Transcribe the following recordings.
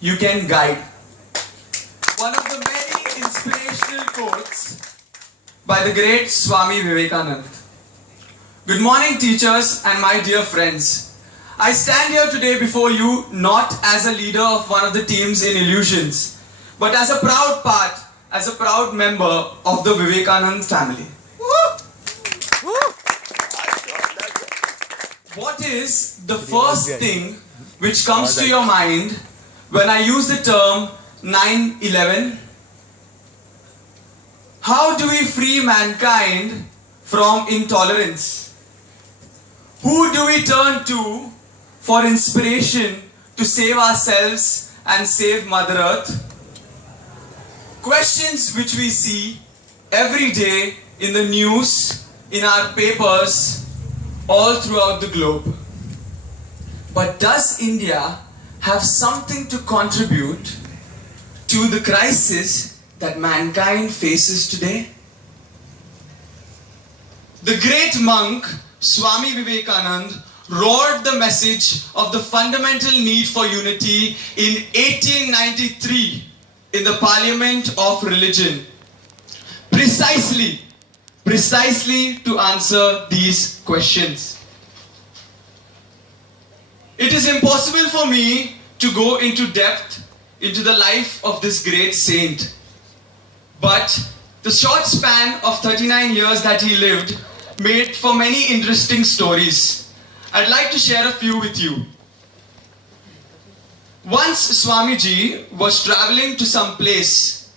you can guide. One of the many inspirational quotes by the great Swami Vivekanand. Good morning, teachers and my dear friends. I stand here today before you not as a leader of one of the teams in Illusions, but as a proud part, as a proud member of the Vivekanand family. What is the first thing which comes to your mind when I use the term 9/11? How do we free mankind from intolerance? Who do we turn to for inspiration to save ourselves and save Mother Earth? Questions which we see every day in the news, in our papers, all throughout the globe. But does India have something to contribute to the crisis that mankind faces today? The great monk Swami Vivekanand roared the message of the fundamental need for unity in 1893 in the Parliament of Religion. Precisely to answer these questions. It is impossible for me to go into depth into the life of this great saint. But the short span of 39 years that he lived made for many interesting stories. I'd like to share a few with you. Once Swamiji was traveling to some place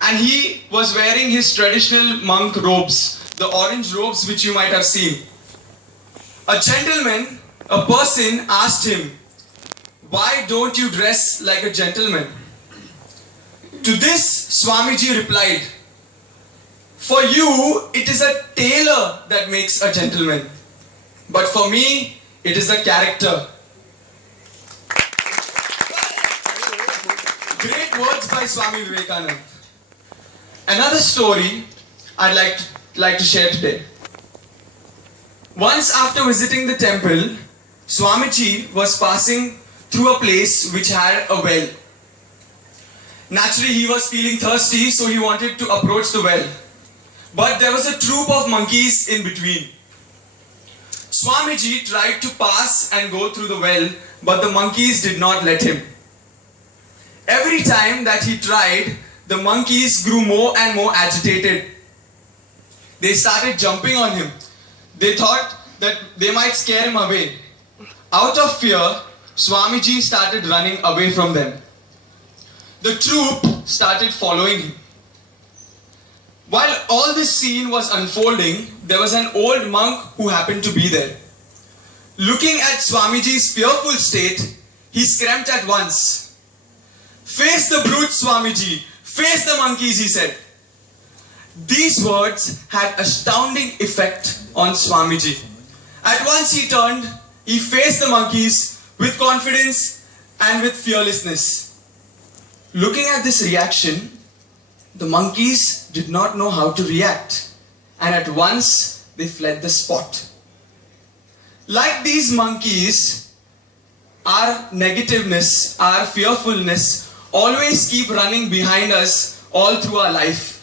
and he was wearing his traditional monk robes, the orange robes which you might have seen. A gentleman, a person asked him, "Why don't you dress like a gentleman?" To this, Swamiji replied, "For you, it is a tailor that makes a gentleman. But for me, it is a character." Great words by Swami Vivekanand. Another story I'd like to share today. Once after visiting the temple, Swamiji was passing through a place which had a well. Naturally, he was feeling thirsty, so he wanted to approach the well. But there was a troop of monkeys in between. Swamiji tried to pass and go through the well, but the monkeys did not let him. Every time that he tried, the monkeys grew more and more agitated. They started jumping on him. They thought that they might scare him away. Out of fear, Swamiji started running away from them. The troop started following him. While all this scene was unfolding, there was an old monk who happened to be there. Looking at Swamiji's fearful state, he screamed at once. "Face the brutes, Swamiji! Face the monkeys," he said. These words had astounding effect on Swamiji. At once he turned, he faced the monkeys with confidence and with fearlessness. Looking at this reaction, the monkeys did not know how to react, and at once they fled the spot. Like these monkeys, our negativeness, our fearfulness always keep running behind us all through our life.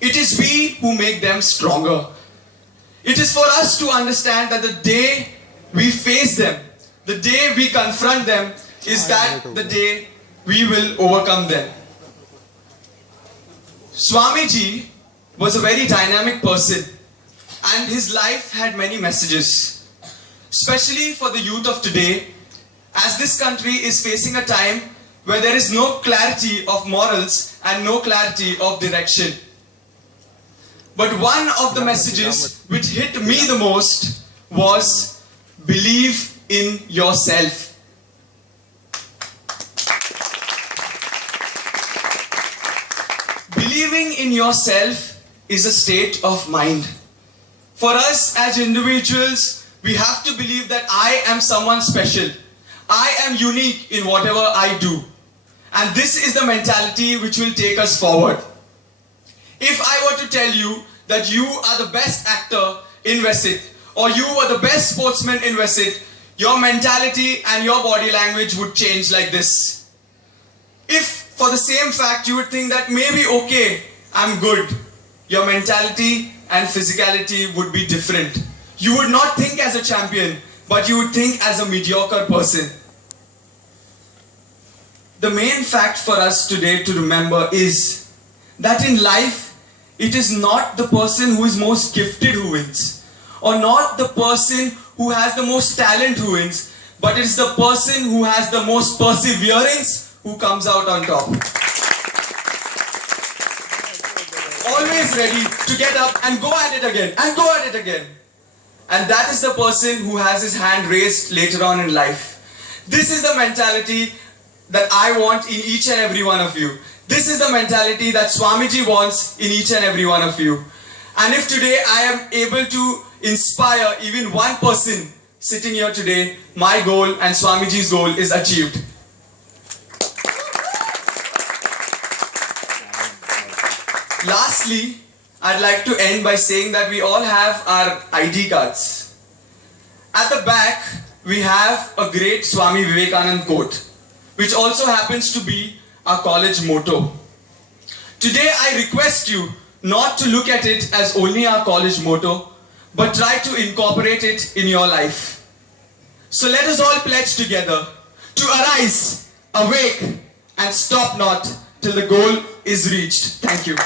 It is we who make them stronger. It is for us to understand that the day we face them, the day we confront them, is that the day we will overcome them. Swamiji was a very dynamic person, and his life had many messages, especially for the youth of today, as this country is facing a time where there is no clarity of morals and no clarity of direction. But one of the messages which hit me the most was, believe in yourself. Believing in yourself is a state of mind. For us as individuals, we have to believe that I am someone special. I am unique in whatever I do. And this is the mentality which will take us forward. If I were to tell you that you are the best actor in VESIT, or you were the best sportsman in VESIT, your mentality and your body language would change like this. for the same fact, you would think that maybe, okay, I'm good. Your mentality and physicality would be different. You would not think as a champion, but you would think as a mediocre person. The main fact for us today to remember is that in life, it is not the person who is most gifted who wins, or not the person who has the most talent who wins, but it is the person who has the most perseverance who comes out on top. Always ready to get up and go at it again, and go at it again. And that is the person who has his hand raised later on in life. This is the mentality that I want in each and every one of you. This is the mentality that Swamiji wants in each and every one of you. And if today I am able to inspire even one person sitting here today, my goal and Swamiji's goal is achieved. Lastly, I'd like to end by saying that we all have our ID cards. At the back, we have a great Swami Vivekanand quote, which also happens to be our college motto. Today, I request you not to look at it as only our college motto, but try to incorporate it in your life. So let us all pledge together to arise, awake, and stop not till the goal is reached. Thank you.